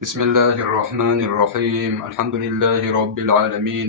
بسم الله الرحمن الرحيم الحمد لله رب العالمين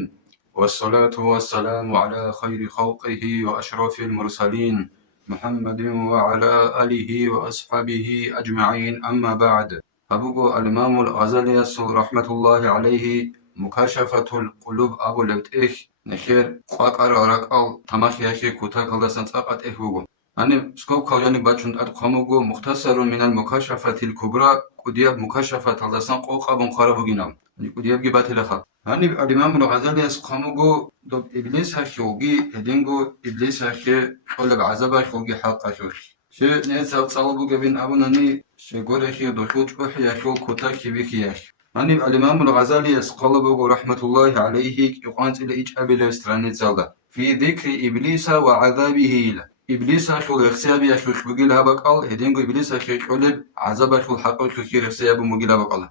والصلاة والسلام على خير خلقه وأشرف المرسلين محمد وعلى آله وأصحابه أجمعين أما بعد فبقوا الإمام الغزالي رحمة الله عليه مكاشفة القلوب أبو لبتئه نخير قاقر ورقال تمخيخي كتاك الله سنساقت إخوغو أنا سكوب كوجاني باتشون أدقاموغو مختصر من المكاشفة الكبرى كودياب مكاشفة الله قوقا بمخاربو جنام كودياب جبات لخا هاني الإمام الغزالي أسقاموغو دوب إبليس هشوغي هدينغو إبليس هشي قلب عذاب هشوغي حق هشوغي شي نيسا تصالبو جبين أبناني شي قرشي دوشوش أحي هشو كتاكي بيكي هشي هاني الإمام الغزالي أسقالبوغو رحمة الله عليه يقانت إلى إيج أبي لستراني زالدا في ذكر إبليس وعذابه له إبليس أشول رخسيابي أشول شبقيلها بقال هدينغو إبليس أشول عذاب أشول حق أشول رخسيابي مقيلها بقال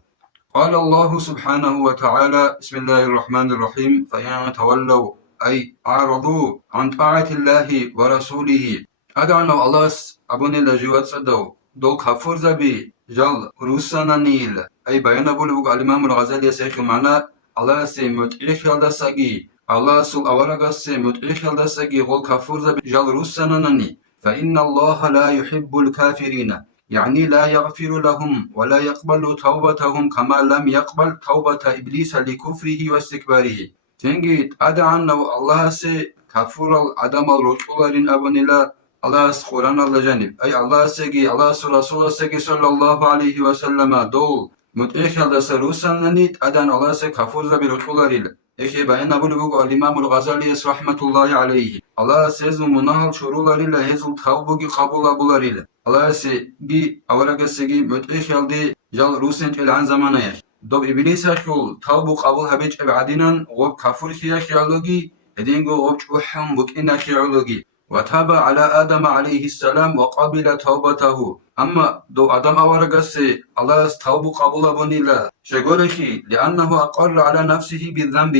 قال الله سبحانه وتعالى بسم الله الرحمن الرحيم فإن تولوا أي أعرضوا عن طاعة الله ورسوله أدعنوا الله أبوني لجوات صدو دول كفور زبي جل روسانا نيل أي بيان بولوغ الإمام الغزالي سيخ معنا الله سيمتعيش يلدساقي الله سوء أورغس متعيش يلدساقي غول كفور زبي جل روسانا نني فإن الله لا يحب الكافرين يعني لا يغفر لهم ولا يقبل توبتهم كما لم يقبل توبة إبليس لكفره واستكباره تنجي أدعنا الله سي كفور العدم الرسولين أبنلا الله سخوران الله جانب أي الله سيجي الله رسول سيجي صلى الله عليه وسلم دول متعيش يلدساقي أدعنا الله سي كفور زبي رسولين إخي بأن أبو لبوغ الإمام الغزالي رحمة الله عليه الله سيزو مناهل شرولاريلا هزو توبوغي قبول أبولاريلا الله سي بي أورغ سيجي متعيش يلدي جال روسين العن زمانيش دوب إبليس شول توبو قبول هبيج أبعدينان غوب كفور خياش يعلوغي هدينغو غوب شوحهم بكينا خيالوغي وتاب على آدم عليه السلام وقبل توبته أما دو آدم أورغسي الله توبو قبول بنيلا شغورخي لأنه أقر على نفسه بالذنب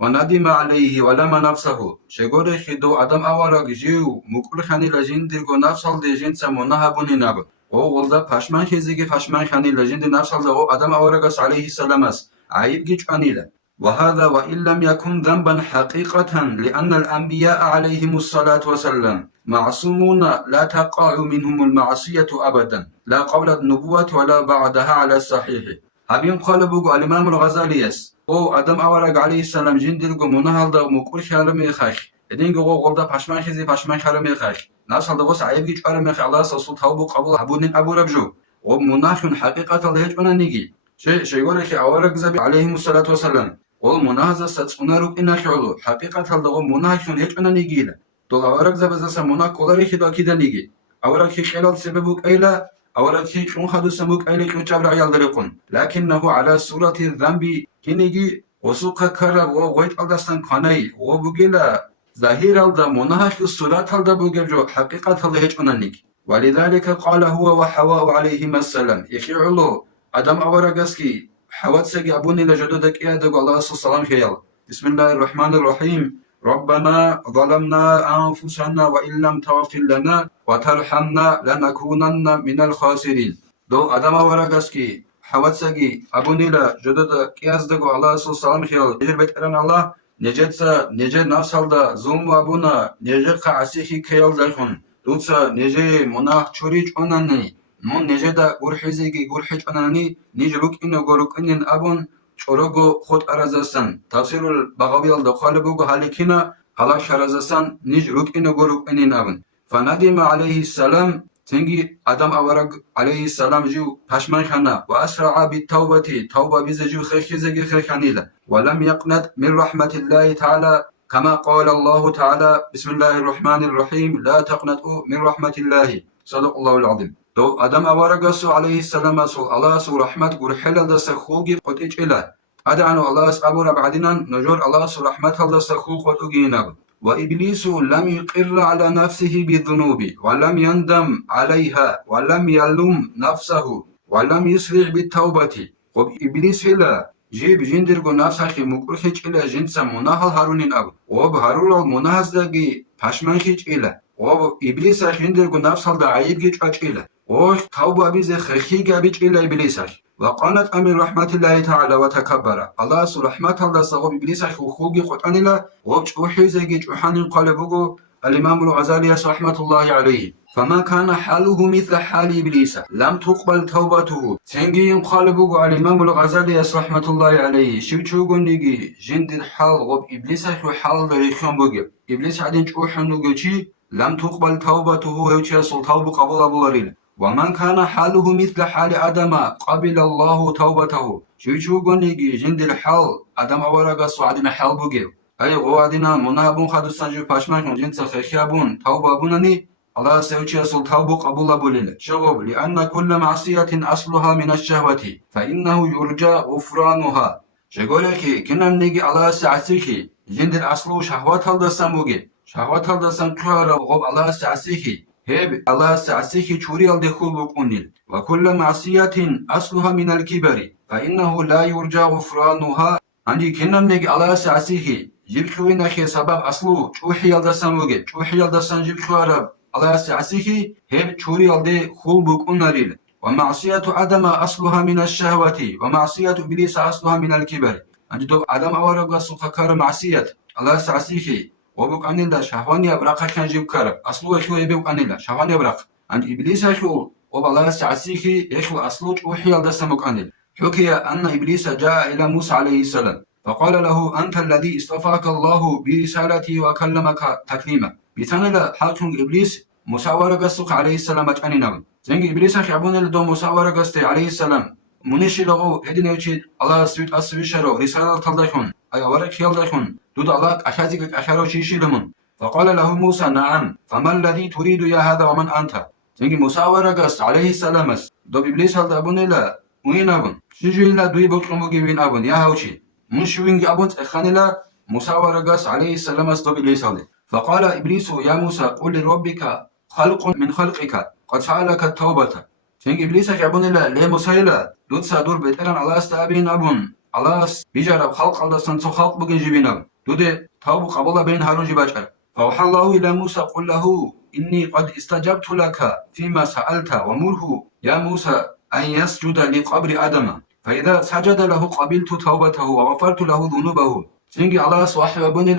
وندم عليه ولم نفسه شغورخي دو آدم أورغ جيو مكرخاني لجندرغو نفسال دي جنسا منها بنيناب وغلدا پشمان خيزيگي پشمان خاني لجند نفسال دو آدم أورغس عليه السلام عيب جيج عنيلا وهذا وإن لم يكن ذنبا حقيقة لأن الأنبياء عليهم الصلاة والسلام معصومون لا تقع منهم المعصية أبدا لا قبل النبوة ولا بعدها على الصحيح هبين قالبوغو الإمام الغزالي او آدم أورغ عليه السلام جندرغو منهال دا مكور خيالمي خاش إدينغو غلدا پشمان خيزي پشمان خيالمي خاش ناسال دا وس عيب جيج ارمي الله سسو توبو قبول حبونين أبو ربجو ومناخن حقيقة الهجونا نيجي شيغورخي أورغ زبي عليهم الصلاة والسلام ол муназа сацунарuk инахиолу حقيقة الدغو مناخون هيج انا نيجيلا دول اورك زبزاسا مناخ كولاري خدا كيدا نيجي اورك خلال سببك ايلا اورك شون خدو سموك ايلا كوچابر عيال درقون لكنه على صورة الذنب كنيجي وسوق كرا وغويت الدستان كاناي وبوغيلا ظاهر الدا مناخ الصورات الدا بوغجو حقيقة الله هيج انا نيجي ولذلك قال هو وحواء عليهما السلام يخيعلو ادم اورغسكي حوات سجي أبوني لجدودك إيه دقو الله السلام خيال بسم الله الرحمن الرحيم ربنا ظلمنا أنفسنا وإن لم تغفر لنا وترحمنا لنكونن من الخاسرين دو أدم ورقسكي حوات سجي أبوني لجدودك إيه دقو الله السلام خيال نجر بيتران الله نجدسا نجر نفسال دا زوم وابونا نجر قعسيخي خيال دخون دوتسا نجر مناخ چوريج أناني من نجدا غرحيزيگي غرحيج أناني نجروك إنو غروك إنن أبون شروغو خود أرزاسان تفسير البغوي الدخالبوغو هالكينا هلا شرزاسان نجروك إنو غروك إنن أبون فندم عليه السلام تنجي آدم أورغ عليه السلام جو پشمان خانا وأسرع بالتوبة توبة بزجو خيخيزيگي خيخانيلا ولم يقنط من رحمة الله تعالى كما قال الله تعالى بسم الله الرحمن الرحيم لا تقنطوا من رحمة الله صدق الله العظيم دو آدم أورغسو عليه السلام الله سو رحمت غرحل دست خوگي قطيج إله أدعنو الله أبو ربعدنا نجور الله سو رحمت دست خوگ قطوگينا وإبليس لم يقر على نفسه بالذنوب ولم يندم عليها ولم يلوم نفسه ولم يسرع بالتوبة وإبليس إلا جيب جندرغو نفسه مكرخيج إلا جنسا مناهل هارونين أبو وبهارول المناهزدگي پشمنخيج إلا وإبليس جندرغو نفسه دا عيب جيج أج إلا وش توبة بيز خخيج أبيج إلا إبليسش وقالت أمين رحمة الله تعالى وتكبر الله رحمة الله صغب إبليس خوغي قطعنلا وبجوحي زيجي جوحان قلبه الإمام الغزالي رحمة الله عليه فما كان حاله مثل حال إبليس لم تقبل توبته سنجي قلبه الإمام الغزالي رحمة الله عليه شوچوغن ديجي جند الحال غب إبليس حال ريخون بوغي إبليس عدين جوحان نوغي لم تقبل توبته هوچي سلطان قبول أبو ومن كان حاله مثل حال آدم قبل الله توبته شو غنيجي جند الحال آدم أورغا سعدنا حال بوغي أي غوادنا منابون خدو سنجو پاشمانكم جنس خيخيابون توبة بونني الله سيوچي أصل توبة قبول بوليل شغب لأن كل معصية أصلها من الشهوة فإنه يرجى غفرانها شغولكي كنن نيجي الله سعسيكي جند الأصل شهوات هلدسان بوغي شهوات هلدسان كوارا غب الله سعسيكي هب الله سعسيه چوري الدخول بقنيل وكل معصية أصلها من الكبر فإنه لا يرجى غفرانها عندي كنن نيجي الله سعسيه جبخوي نخي سبب أصلو چوحي يلدسان وغي چوحي يلدسان جبخو عرب الله سعسيه هب چوري الدخول بقنيل ومعصية آدم أصلها من الشهوة ومعصية إبليس أصلها من الكبر عندي تو آدم أورغا سوخكار معصية الله سعسيه وبقانيلا شهواني أبراق كان جيب كارب أصله إخوة يبقانيلا شهواني أبراق عند إبليس إخوة وبالله سعسيكي إخوة أصله وحي الدست مقانيل حكي أن إبليس جاء إلى موسى عليه السلام فقال له أنت الذي اصطفاك الله برسالتي وكلمك تكليما بتنلا حاكم إبليس موسى ورقصك عليه السلام أجانينا زنج إبليس أخيبون لدو موسى ورقصت عليه السلام منشي لغو إدن يوشي الله سويت أسويشارو رسالة تلدخون أي ورق يلدخون دود الله أشازك أشارو شيشي لمن فقال له موسى نعم فما الذي تريد يا هذا ومن أنت زنج موسى ورقص عليه السلام دو إبليس هل دابون إلا وين أبن شجو إلا دوي بقرموغي وين أبن يا هاوشي منشوينج أبن تأخان إلا موسى ورقص عليه السلام دو إبليس هل فقال إبليس يا موسى قل لربك خلق من خلقك قد سألك التوبة زنج إبليس أخيبون إلا ليه موسى إلا دود سادور بيتران الله استابين أبن الله بيجرب خلق الله سنسو خلق بغن جبين أبن دود توب قبل بين هارون جباجر فوحى الله إلى موسى قل له إني قد استجبت لك فيما سألت ومره يا موسى أن يسجد لقبر آدم فإذا سجد له قبلت توبته وغفرت له ذنوبه سنجي الله صاحب بني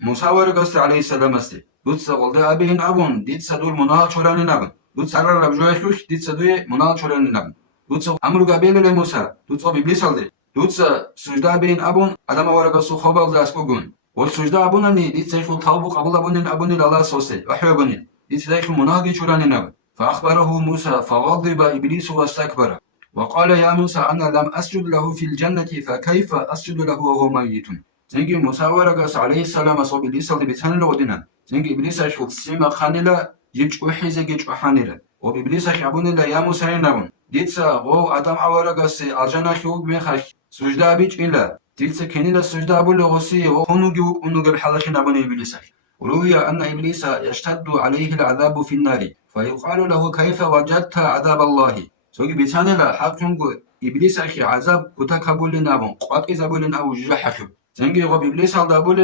موسى ورقص عليه السلام استي دود سقلد أبين أبن ديد سدور منال شران أبن دود سرر ربجوه ديد سدوه منال شران أبن دود سو أمر قبيل لموسى دود سو بإبليس هلده دود سجده بين أبن آدم ورقص خواب الدسكوغن والسجده أبنني ديد سيخل توبو قبل أبنن أبنن الله سوسي وحي أبنن ديد سيخل مناغي شران أبن فأخبره موسى فغضب إبليس واستكبر وقال يا موسى أنا لم أسجد له في الجنة فكيف أسجد له وهو ميت زنجي موسى ورقص عليه السلام صوب إبليس اللي بتهن لودنا زنجي إبليس يشفل سيما خانلا يبج وحيزة جيج وحانلا وإبليس يخبون الله يا موسى ينبون ديتسا غو أدم ورقص الجنة خيوق ميخش سجده بيج إلا ديتسا كنيلا سجده أبو لغسي وخنوغي وقنوغ الحلق نبون إبليس وروي أن إبليس يشتد عليه العذاب في النار فيقال له كيف وجدت عذاب الله زوجي بيتانلا حقنغو إبليس أخي عذاب كتكبول نابون قوات إزابول أو جحخب زنجي غب إبليس الدابول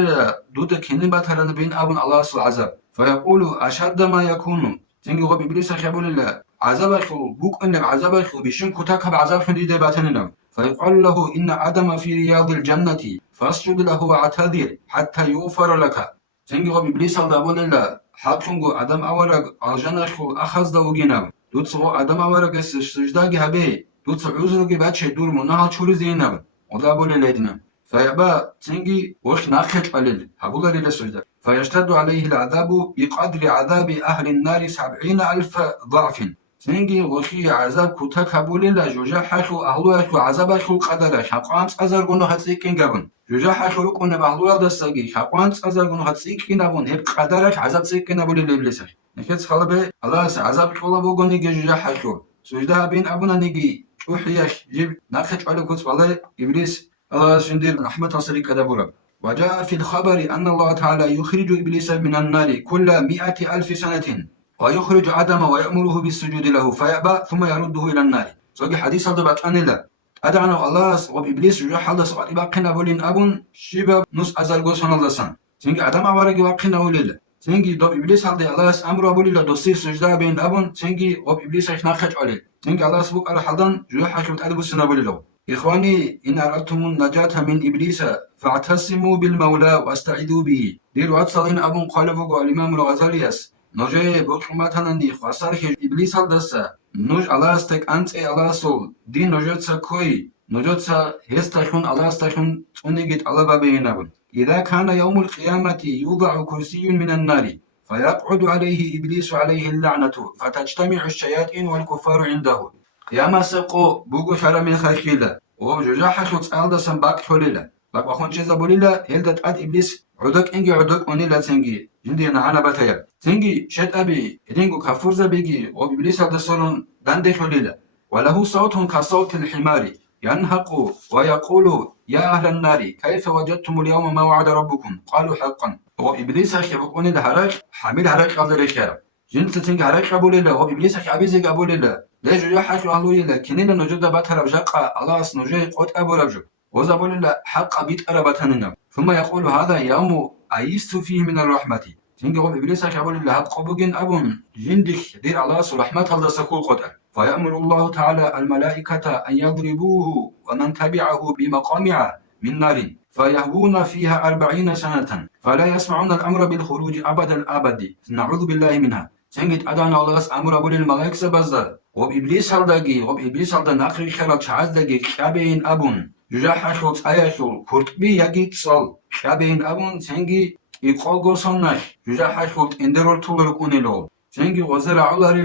دوت كنبا ترد بين أبن الله سل عذاب فيقول أشد ما يكون زنجي غب إبليس أخي أبول عذاب أخو بوك أنك عذاب أخو بيشن كتكب عذاب شديد باتننا فيقال له إن عدم في رياض الجنة فاسجد له واعتذر حتى يغفر لك زنجي غب إبليس الدابول حقنغو عدم أورق الجنة أخو أخذ دوغينا دوت سو عدم أورق سجداغي هبي دوت سو عذرغي باتش دور منها چوري زينب ودابول لدنا فيبا زنجي وش ناخج قليل هبولا للسجدة فيشتد عليه العذاب بقدر عذاب أهل النار 70,000 ضعف زنجي وشي عذاب كتك هبول لجوجا حشو أهلو أشو عذاب أشو قدر شاقوانس أزرقونو هتسيكين قبن جوجا حشو لقونا بأهلو يلدستاقي شاقوانس أزرقونو هتسيكين قبن هب قدرش عذاب سيكين هبول لبلسش نكتس خلبه الله عذاب كولا بوغوني جوجا حشو سجدة بين أبونا نيجي وحياش جيب ناخج على كتس والله إبليس الله سندير رحمة تصريك كدبورا وجاء في الخبر أن الله تعالى يخرج إبليس من النار كل 100,000 سنة ويخرج آدم ويأمره بالسجود له فيأبى ثم يرده إلى النار سوى حديث هذا عن الله أدعنا الله وإبليس جاء حال صعد باقنا بولين أبون شباب نص أزال قوسون الله سن سنك آدم أورق باقنا وليل تنجي دوب إبليس هالدي الله أمر أبولي لدوسي سجدة بين أبون تنجي وب إبليس إيش ناخج عليه تنجي الله سبوك على حضن جوح حشوت أدب السنة بولي له إخواني إن أردتم النجاة من إبليس فاعتصموا بالمولى واستعيذوا به ديروا أتصلين أبون قالبوا الإمام الغزاليس نجي بوكماتنا نيخ وصارخ إبليس هالدسا نج الله استك أنت الله سول دين نجتسا كوي نجتسا هستخون الله استخون تونيجت الله بابينابون إذا كان يوم القيامة يوضع كرسي من النار فيقعد عليه إبليس عليه اللعنة فتجتمع الشياطين والكفار عنده قيامة سقو بوغو شرمي خيخيلة وجوجاحة شوت ألدا سنباك حوليلة لقوا خون چيزا بوليلة هلدت أد إبليس عدوك إنجي عدوك أونيلا تنجي جندي نعانا باتايا تنجي شد أبي إدينغو كفورزا بيجي وإبليس هلدا سولون داندي حوليلة وله صوت كصوت الحمار ينهق ويقول يا أهل النار كيف وجدتم اليوم ما وعد ربكم قالوا حقا وإبليس أخي بقوني الهرق حامل هرق قبل الرشارة جنت تنجي هرق أبو لله وإبليس أخي عبيزك أبو لله ليش يحكي أهلو لله كنين نجد باتر بجاقة الله نجي قوت أبو رجل وزبو لله حق بيت أربتننا ثم يقول هذا يوم أيست فيه من الرحمة تنجي وإبليس أخي أبو لله حق بوجين أبون جندك دير الله رحمة الله سكول قدر فيأمر الله تعالى الملائكة أن يضربوه ومن تبعه بمقامع من نار فيهوون فيها 40 سنة فلا يسمعون الأمر بالخروج أبد الأبد نعوذ بالله منها سنجد أدان الله أمر أبو الملائكة سبزر وبإبليس هالدقي وبإبليس هالدا ناقر خلال شعزدقي كابين أبون ججاح شوت آياشول كورتبي يجي صل كابين أبون سنجي يقوغو صنش ججاح شوت اندرور تولركوني لول سنجي وزر عولاري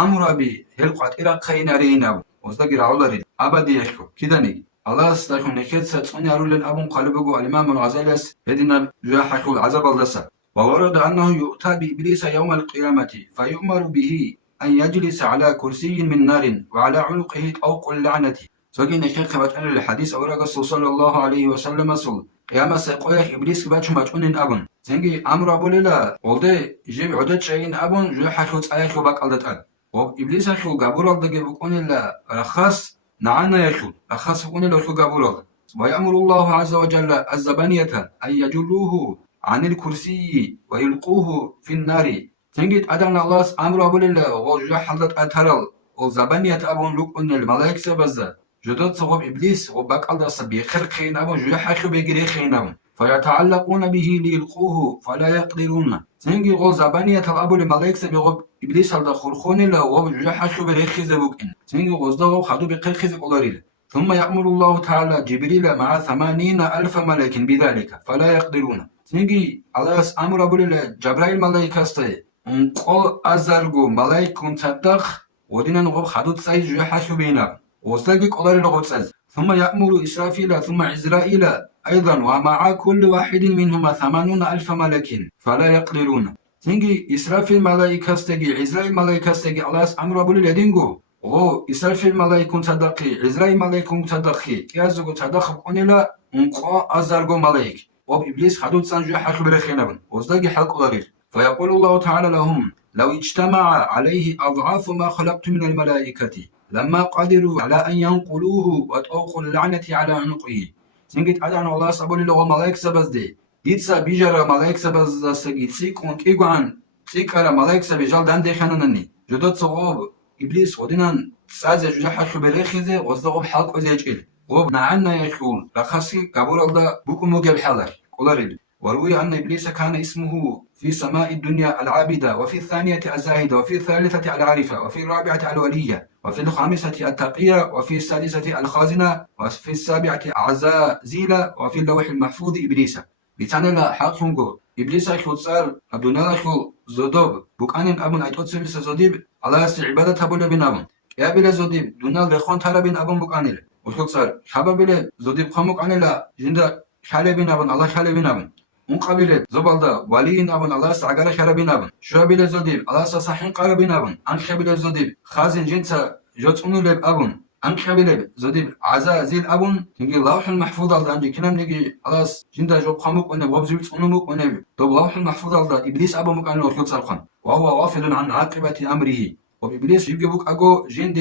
أمر أبي هلقات إراق خينارينا وزدقر عولاري أبدي يشكو كدني الله استخون نكيد ستوني أرول أبون قلبه الإمام الغزاليس يدنا جاحكو العذاب اللسا وورد أنه يؤتى بإبليس يوم القيامة فيؤمر به أن يجلس على كرسي من نار وعلى عنقه طوق اللعنة سوكي نكيد خبت أن الحديث أورق صلى الله عليه وسلم صل قيامة سيقويح إبليس كباتش مجعون أبون سنجي أمر أبو لله ولدي جيب عدد شيئين أبون جاحكو تأيخو باك ألدت وإبليس أخو قبول الله بكون الله رخص نعنا يشو رخص بكون الله قبول الله ويأمر الله عز وجل الزبانية أن يجلوه عن الكرسي ويلقوه في النار تنجد أدن الله أمر أبو الله وجه حضرت أترال والزبانية أبون لقون الملائكة سبزة جدد صغب إبليس وباك الله سبيخر خين أبون جه حخو بيجري خين أبون فيتعلقون به ليلقوه فلا يقدرون تنجي غو زبانية الأبو لملائكة بغب إبليس هلدا خورخوني له وبجحشو بريخيز بوكين تنجي غزدغو خدو بقرخيز قلاريل ثم يأمر الله تعالى جبريل مع 80,000 ملك بذلك فلا يقدرون تنجي الله أمر أبو جبرائيل ملائكة استي انقو أزرغو ملائكة تصدق ودينا نغب خدو تسايد جحشو بينا وزدغي قلاريل غب تسايد ثم يأمر إسرافيل ثم عزرائيل أيضا ومع كل واحد منهما 80,000 ملك فلا يقدرون تنجي إسرافيل ملائكة استجي عزرائيل ملائكة استجي الله أمر أبو لدينغو و إسرافيل ملائكة صدقي عزرائيل ملائكة صدقي كيازغو صدق قنيلا انقو أزرغو ملائك وإبليس حدود سنجو حق برخينبن وزدقي حلق غرير فيقول الله تعالى لهم لو اجتمع عليه أضعاف ما خلقت من الملائكة لما قدروا على أن ينقلوه وتوقوا اللعنة على عنقه تنجد أدعنا الله سبولي لغو ملائك سبزدي يتسا بيجر ملائك سبزدستگي تسيكون كيغوان تسيكر ملائك سبجال داندي خاننني جدد صغوب إبليس ودينان تسازي جحشو بريخيزي وزدغوب حلق وزيجيل غوب نعنا يشول رخصي قبول الله بكم مجيب حلق قلاريل وروي أن إبليس كان اسمه في سماء الدنيا العابدة وفي الثانية الزاهدة وفي الثالثة العارفة وفي الرابعة الولية وفي الخامسة التقية وفي السادسة الخازنة وفي السابعة عزازيلة وفي اللوح المحفوظ إبليس بتعنى حقنقو إبليس خلصار أبدونا خل زودوب بكانن أبن أيتوت سبيس زوديب على عبادة تبول بنابن يا بلا زوديب دونا لخون ترابين أبن بكانل وخلصار خبر بلا زوديب خمك عنلا جندا خالي بنابن الله خالي بنابن مقابل زبالدا ولين أبن الله سعجر خرابين أبن شابيل زوديب الله صحين قرابين أبن أنخبيل زوديب خازن جنسا جوتونو لب أبن أنخبيل زوديب عزازيل أبن تيجي لوح المحفوظ على عندي كلام نيجي الله جندا جو قامك ونا وبزيت أنمك ونا طب لوح المحفوظ على إبليس أبو مكان لو خلص الخان وهو غافل عن عاقبة أمره وإبليس يجيبك أجو جند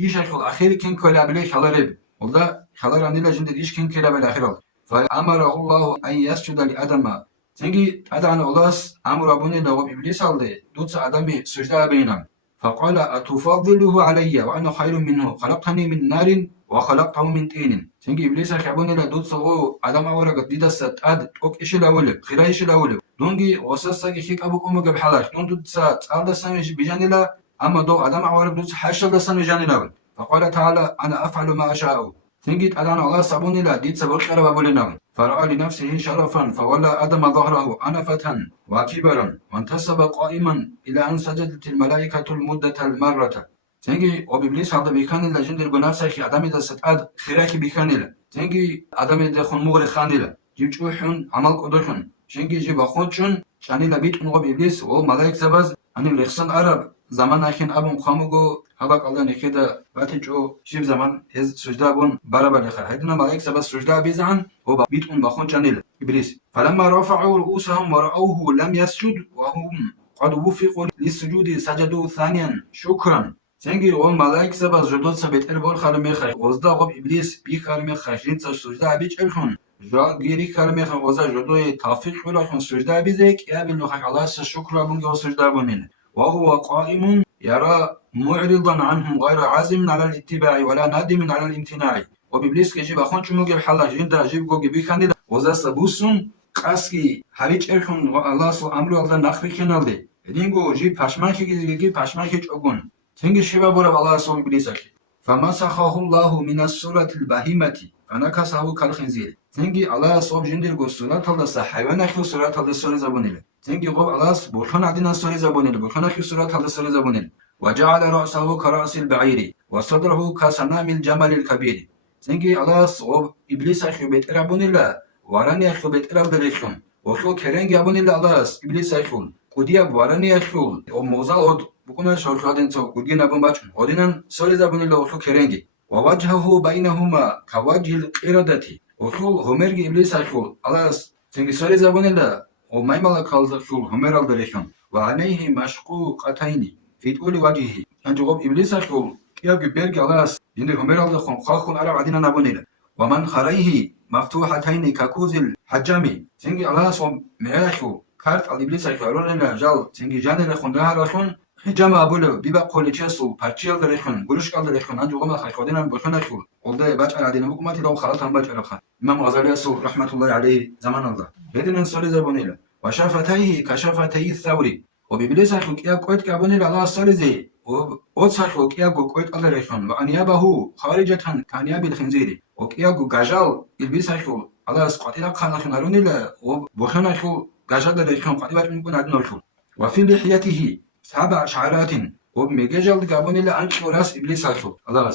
إيش الأخير كن كلا بلي خلارب والله خلار عندنا جند إيش كن كلا بالآخرة فأمره الله أن يسجد لآدم تنجي أدعى الله أمر أبوني لو إبليس الله دوت آدمي سجدة بينهم فقال أتفضله علي وأنا خير منه خلقتني من نار وخلقته من طين تنجي إبليس أبوني لا دوت سو آدم أورا قد ديدا ستاد أوك إيش الأول خير إيش الأول دونجي وساسا كيك أبوك أمك بحلاش دون دوت سات آل دسان بجاني لا أما دو آدم أورا دوت حاشل دسان بجاني الأول فقال تعالى أنا أفعل ما أشاء تنجي أدعى الله سابوني لا ديت سبق خير أبولنا فرأى لنفسه شرفا فولى آدم ظهره أنفة وكبرا وانتصب قائما إلى أن سجدت الملائكة المدة المرة تنجي وبإبليس هذا بيكان إلا جند الجناس خي آدم إذا ستعد خيرك بيكان إلا تنجي آدم إذا خن مغرق خان إلا جيب شوحن عمل قدرشن تنجي جيب أخوتشن شاني لبيت أنو بإبليس والملائكة زبز أني الرخصن عرب زمان أخين أبو مخاموغو هبك الله نكيدا باتجو شيب زمان إز سجدة بون برابر لخير هيدنا ملائكة بس سجدة بيزعن وبيت أن بخون جانيل إبليس فلما رفعوا رؤوسهم ورأوه لم يسجد وهم قد وفقوا للسجود سجدوا ثانيا شكرا تنجي والملائكة بس جدود سبت البول خالمي خير وزدا غب إبليس بي خالمي خيرين سجدة بيج الخون جا غيري خالمي خير وزدا جدوي توفيق ولا سجدة بيزك يا بنو خير الله شكرا بنجو سجدة بنين وهو قائم يرى معرضا عنهم غير عازم على الاتباع ولا نادم على الامتناع وبإبليس كجيب أخون شو مجيب حلا جندا جيب جو جيبي خاندي وزا سبوسون قاسكي هريج إرخون الله سو أمرو الله نخري خنالدي دينجو جيب پشماكي جيب پشماكي جوجون تنجي شبا بورا الله سو إبليس أكي فمسخه الله من السورة البهيمة فنكسه كالخنزير تنجي الله سو جندر جو سورة الله حيوان أخو سورة الله سورة زبونيل تنجي غب الله برخان عدنا سورة زبونيل برخان أخو سورة الله سورة زبونيل وجعل رأسه كرأس البعير وصدره كسنام الجمل الكبير تنجي الله صوب إبليس أخو بيت ربون الله وراني أخو بيت رب دريشون وخو كرنج أبون الله الله إبليس أخو كوديا وراني أخو وموزال هود بكون شرطين تو كودين أبون باتشون ودينن سوري أبون الله وخو كرنج ووجهه بينهما كوجه القردة وخو همرج إبليس أخو الله تنجي سوري أبون الله وما يملك خالص همر الدريشون وعليه مشقوقتين في طول وجهه أنجوب إبليس أخو كيف بيرجع الله جند همر الله خاخون على عدنا نبونيله ومن خريه مفتوحتين ككوز الحجامي تنجي الله سو مياخو كارت على إبليس أخو روننا جال تنجي جاني لخون ده رخون حجام أبولو بيبقى قوليشسو بارتشيل درخون بروش قال درخون أنجوب ما خاخودنا بخون أخو قلده باج على عدنا حكومتي لو خلاص هم باج على خا إمام غزالي سو رحمة الله عليه زمان الله بدنا نسولي زبونيله وشفتيه كشفتي الثوري وبإبليس أخو كيا قويت كابونيله الله سالزي وأوصل كياغو كويت الله ريشون وأنيابه خارجة كأنياب الخنزير وكياغو جاجال البيساخو الله سقطيلا خانا خناروني لا وبخناخو جاجال ريشون قطيبات ممكن عدنوشو وفي لحيته 7 شعرات وبمجاجال جابوني لا أنشو راس إبليساخو الله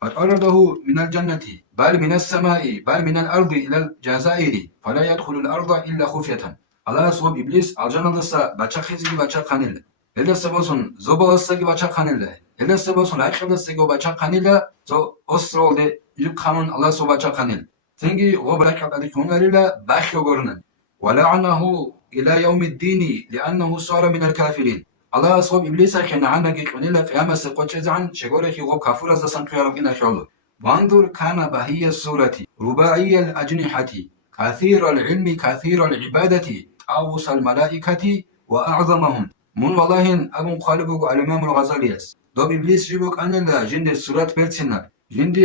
فأرده من الجنة بل من السماء بل من الأرض إلى الجزائر فلا يدخل الأرض إلا خفية الله سوب إبليس الجنة لسا بچا خزي بچا خانيل Elesse bolsun zobalastaki baçak hanille. Elesse bolsun akşamdastaki o baçak hanille. So ostrolde yük kanun Allah so baçak hanil. Tengi o bırakatladık onlarıyla başka görünen. Ve la'anahu ila yevmiddini li'annehu sara minel kafirin. Allah sob iblisa kena anaki konilla kıyamesi koçezan şegore ki o kafir azdasan kıyarım ina şollu. Vandur kana bahiyye surati rubaiyel acnihati kathirel ilmi kathirel ibadeti tavusal malaikati ve a'zamahum. من والله أبون قالبوك على الإمام الغزالي دوب إبليس جيبوك أنا لا جند سورة بيرتنا جند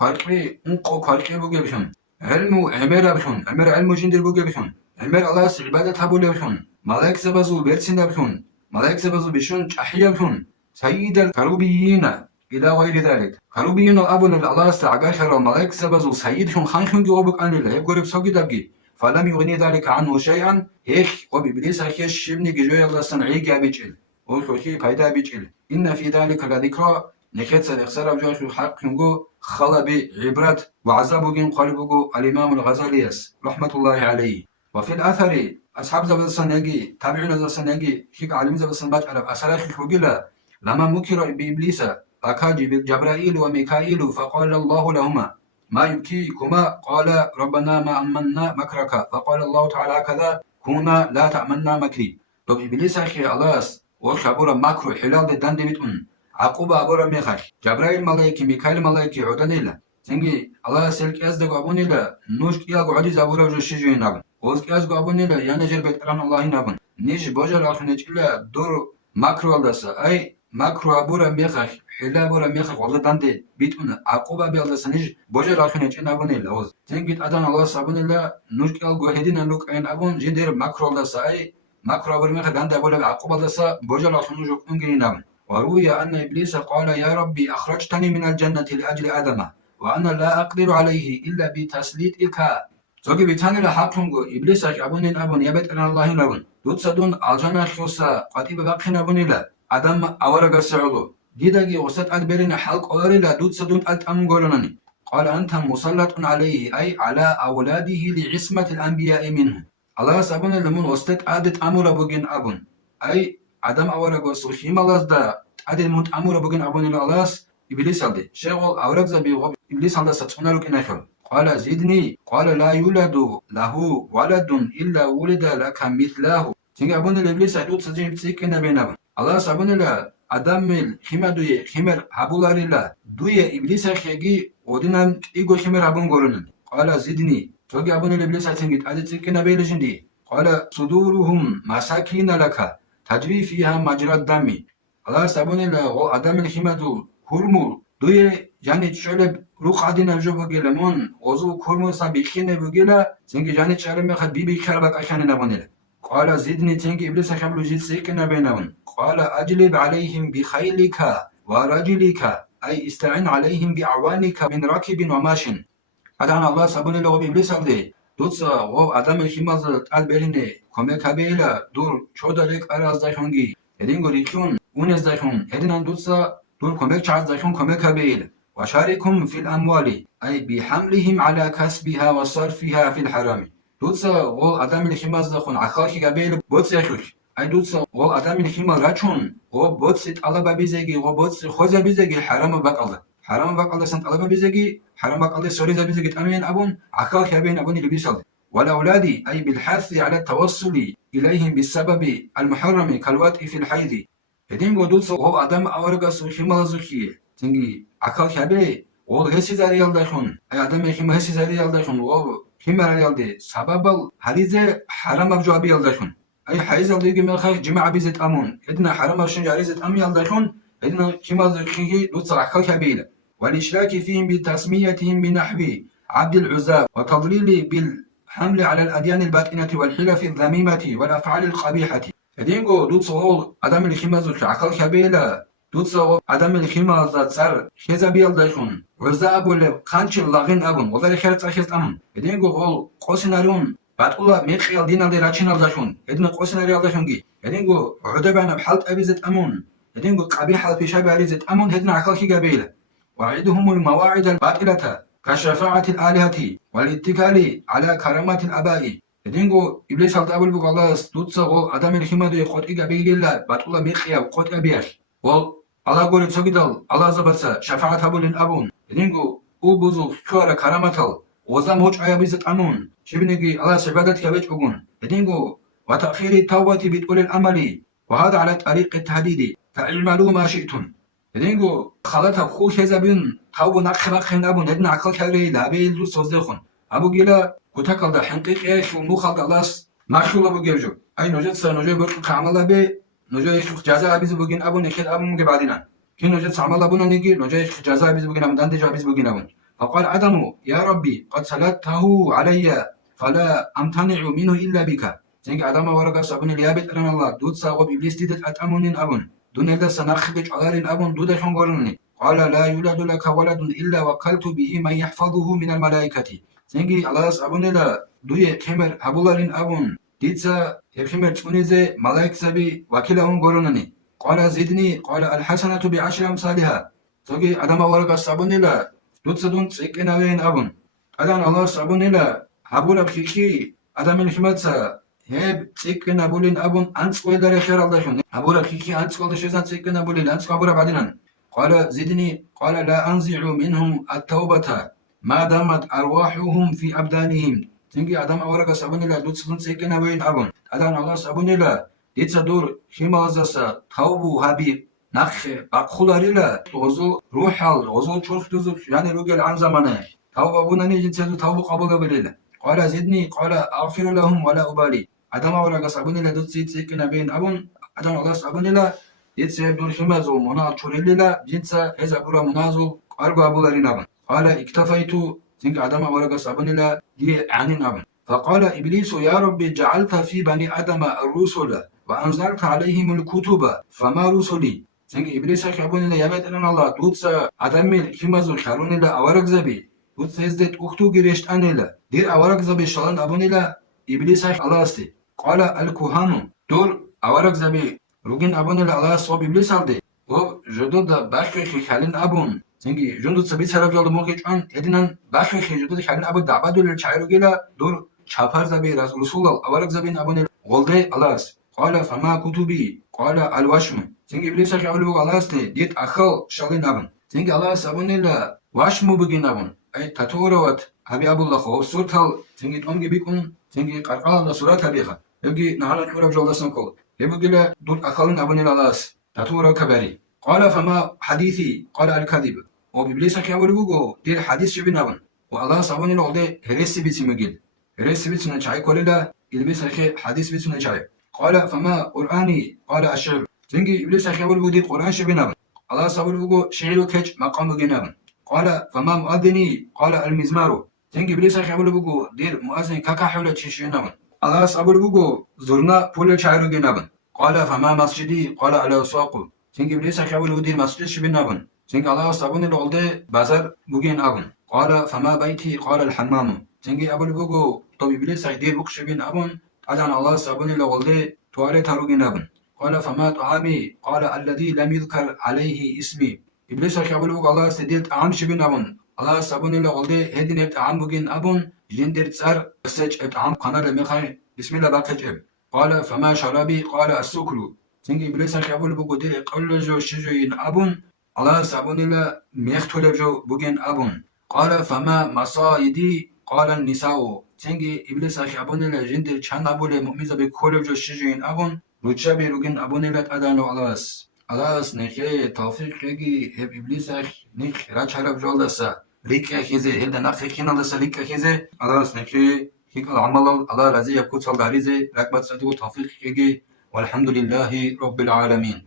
قارقي أنقو قارقي بوجي بشون علمو عمر بشون عمر علمو جند بوجي بشون عمر الله عبادة تبولي بشون ملاك سبزو بيرتنا بشون ملاك سبزو بشون أحيا بشون سيد الكروبيين إلى غير ذلك كروبيين أبون الله استعجاشر ملاك سبزو سيد شون خانشون جوابك أنا لا يقرب سوقي دبجي فلم يغني ذلك عنه شيئا هيك وبإبليس أخيش شبني جوي الله صنعي جابيجل وخوشي قيدا بيجل إن في ذلك لذكرى نكت سلخسر بجوش حق نجو خلبي عبرات وعذاب جن قلبه الإمام الغزالي رحمة الله عليه وفي الأثر أصحاب زبد الصنيجي تابعين زبد الصنيجي هيك علم زبد الصنباج على أسرائيل خبيلا لما مكر بإبليس أكاجي جبرائيل وميكائيل فقال الله لهما ما يبكيكما قال ربنا ما أمنا مكرك فقال الله تعالى كذا كونا لا تأمنا مكري طب إبليس أخي الله وخبر مكر حلال دان دبيتون عقوبة أبورا ميخاش جبرائيل ملايكي ميكائيل ملايكي عدنيلا تنجي الله سلك أزدق أبوني لا نوش كياغو عدي زابورا جو شجوين أبون وز كيازغو أبوني لا يعني جربت أران الله نبون نيش بوجر أخنج إلا دور ماكرو الدسا أي ماكرو أبورا ميخخ حلا أبورا ميخخ والله داندي بيتون عقوبة بيالدسا نيش بوجر أخنج إن أبوني لا وز تنجي أدان الله سابوني لا نوش كياغو هدين لوك أين أبون جندير ماكرو الدسا أي ماكرو أبورا ميخخ داندي أبورا عقوبة الدسا بوجر أخنج أنجي نبون وروي أن إبليس قال يا ربي أخرجتني من الجنة لأجل آدم وأنا لا أقدر عليه إلا بتسليط الكاء زوجي بيتاني حقهم إبليس أبونين أبون يبت أن الله نبون دوت سدون الجنة خصوصا قتيبة باقين أبوني لا أدم أورق السعودو ديداجي وسط أدبرين حلق أوري لا دوت سدون أمون قولنني قال أنت مسلط عليه أي على أولاده لعصمة الأنبياء منه الله سبحان لمن وسط أدت أمور بوجين أبون أي أدم أورق السوشيم الله دا أدت مت أمور بوجين أبوني الله إبليس عليه شغل أورق زبي إبليس على ستفنا لك نخل قال زدني قال لا يولد له ولد إلا ولد لك مثله تيجي أبونا الإبليس عدود سجين بسيكنا بينهم الله سبحانه لا أدم الخيمة دوي خيمر هبولاري لا دوي إبليس خيجي ودينا إيجو خيمر هبون قرنن قال زدني تيجي أبونا الإبليس عتنجد عدد سيكنا بيلجندي قال صدورهم مساكين لك تجري فيها مجرى الدم الله سبحانه لا أدم الخيمة دو هرمو دوی جانی شعله روح عدینا جو بگیلمون وضو کرمون سان بیخینه بگیلا زنگی جانی شعله میخواد بی خربک عشان نبونه قال زدني تنجي إبليس خملو جد سيكنا بينهم قال أجلب عليهم بخيلك ورجلك أي استعن عليهم بأعوانك من راكب وماش أدان الله سبحانه لو إبليس عليه دوتسا و آدم خیماز البرینه کمک کبیلا دور چودرک اراز داشونگی ادینگو ریخون اونز داشون ادینان دوتسا دور کمک چاز داشون کمک کبیل وشاركهم في الأموال أي بحملهم على كسبها وصرفها في الحرام دوتسا و آدم خیماز داشون عخاکی کبیل بوتس یخوش أي دوتسا و آدم خیماز راچون و بوتس طلبه بیزگی و بوتس خوزه بیزگی حرام بقله حرام بقله سنت طلبه بیزگی حرام بقله سوريزا بيزقت أمين أبون عكاك أبين أبون اللي بيصل والأولاد أي بالحث على التوصل إليهم بالسبب المحرم كالوطء في الحيض هدين قدوس وهو أدم أورغا سوشيما زوكي تنجي عكاك أبي وهو هسي زاري يلدخون أي أدم يخيما هسي زاري يلدخون وهو خيما يلدي سبب الحريزة حرام أبجو أبي يلدخون أي حيز يلدي ملخيخ جماعة بيزت أمون إدنا حرام أبشنج عريزة أمي يلدخون إدنا خيما زوكي دوتس عكاك أبي والإشراك فيهم بتسميتهم بنحو عبد العزاب وتضليل بالحمل على الأديان الباطنة والحلف الذميمة والأفعال القبيحة هدينغو دوتسو أدم الخيماز عقل كبيلة دوتسو أدم الخيماز صار خزابيل دايخون عزاب ولا خانش لاغين أبون ولا خيرت أخذ أمون هدينغو هول قوسنارون باتقولا ميخيال دينا دي راتشينال دايخون هدينغو قوسناريال دايخونجي هدينغو عدبانا بحالت أبيزت أمون هدينغو قبيحة البيشابي عريزت أمون هدنا عقل كبيلة وعدهم المواعيد الباطلة كشفاعة الآلهة والاتكال على كرامات الآباء دينغو إبليس على أبو الله دوتسو أدم الخيمة دي قد إجابي الله باتولا ميخيا وقد أبيش وال الله قول تسجدل الله زبطة شفاعة أبو الأبون دينغو أوبوزو شوارا كرامتل وزام هوش عيابيزت أمون شبنجي الله سبادت كبيش أقون دينغو وتأخير التوبة بتقول الأمل وهذا على طريق التهديد فاعملوا ما شئتم دينغو خالتها خوش هزابين تاوبو ناخن أبون هدنا عقل كاري لابي لو سوزدخون أبو جيلا كتاكل ده حقيقي شو نوخال دلاس ماشول أبو جيرجو أي نوجد سر بقى كعمل به نوجد جزاء أبيز بوجين أبو نخيل أبو مجي بعدين كي نوجد سعمل أبو نيجي نوجد جزاء أبيز بوجين أبو دانتي أبيز بوجين أبون فقال عدم يا ربي قد سلطته علي فلا أمتنع منه إلا بك زين عدم ورقة سبون اليابت أنا الله دود ساقب إبليس تدت أتأمون أبون دون هذا سنخرج على أبون دود شنقرني قال لا يولد لك ولد إلا وكلت به من يحفظه من الملائكة زنجي الله أبون لا دوي خمر هبولارين أبون ديتسا خمر تونيزة ملائكة سبي وكلهم قرنني قال زدني قال الحسنة بعشر أمثالها زوجي أدم ورقة أبون لا دوتسا دون سكنا وين أبون أدم الله أبون لا هبولا بخيخي أدم الخمرة هب سكنا بولين أبون أنس ويدار خير الله شون هبولا بخيخي أنس قال شيزان سكنا بولين أنس قبورا بعدين قال زدني قال لا أنزع منهم التوبة ما دامت أرواحهم في أبدانهم تنجي أدم أورك سبني لا دوت سبن سكنا وين أبون أدم الله سبني لا ديت سدور خمازة توبو هابي نخ بقخولاريلا غزو روحال غزو چوخ دوزو يعني روجل عن زمانه توبة بونني جنسيزو توبة قبول بليلا قال زدني قال أغفر لهم ولا أبالي عدم ولا قصبني لا دوت سيت سيكنا بين أبون عدم الله صبني لا يتسيب دور خمازو منا تشوريلي لا جنسا إذا برا منازو أرجو أبولارين أبن قال اكتفيت زنك عدم ولا قصبني لا دي عنين أبن فقال إبليس يا رب جعلت في بني آدم الرسل وأنزلت عليهم الكتب فما رسلي زنك إبليس خبوني لا يبت أن الله دوتسا عدم خمازو خاروني لا أورق زبي دوتسا يزدت أختو جريشت أني لا دير أورق زبي شلون أبوني لا إبليس الله استي قال الكهان دور أورق زبي روجين أبوني لا الله صوب إبليس aldı o jodo başka halin abun çünkü jondo sabit taraf yolda moke an edinan başka jodo halin abu dabadul çayro gela dur çapar zabi rasul avarak zabin abone oldu alas qala fama kutubi qala al washm çünkü iblis akavlu alas dit akhal shalin abun çünkü alas abone la washmu bugin abun ay taturavat abi abullah kho surtal çünkü tom gibi kun çünkü qarqala surat abiha yogi nahana kurab joldasan kol يبقى دول أخلين أبن الألاس تطورا كباري قال فما حديثي قال الكذب وبإبليس كيقول بقو دير حديث شبين أبن والله صابون الأولى هرسي بيتي مجيل هرسي بيتي نجاي قال لا إبليس حديث بيتي نجاي قال فما قرآني قال الشعر زنجي إبليس كيقول بقو دير قرآن شبين أبن الله صابون بقو شعر كج مقام بجين أبن قال فما مؤذني قال المزمار زنجي إبليس كيقول بقو دير مؤذن كاكا حول تشيشين أبن الله صابر بقو زرنا بول شعرو جنابن قال فما مسجدي قال على ساق çünkü İblis akabul udir masjid şibin abun çünkü Allah sabun ile oldu bazar bugün abun قال فما بيتي قال الحمام çünkü abul bugu tabi İblis aydir buk şibin abun adan Allah sabun ile oldu tuvalet haru abun قال فما طعامي قال الذي لم يذكر عليه اسمي İblis akabul bugu Allah sedil طعام şibin abun Allah sabun ile oldu hedin et طعام bugün abun جندر صار سج طعام قناه مخاي بسم الله باكج قال فما شرابي قال السكر çünkü İblis akabul bugu dire qawlu jo shijoyin abun Allah sabun ile mehtule jo bugün abun قال فما مصايدي قال النساء çünkü İblis akabun ile jindir çanabule mu'miza be kolu jo shijoyin abun ruchabi bugün abun ile adano Allahs neke tawfik regi hep İblis nek raçarab joldasa ليك كذا هذا نفسك هنا لسه كذا على رأسك هيك العمل الله رزق يكون صل عليه ركبت سدوا توفيق والحمد لله رب العالمين.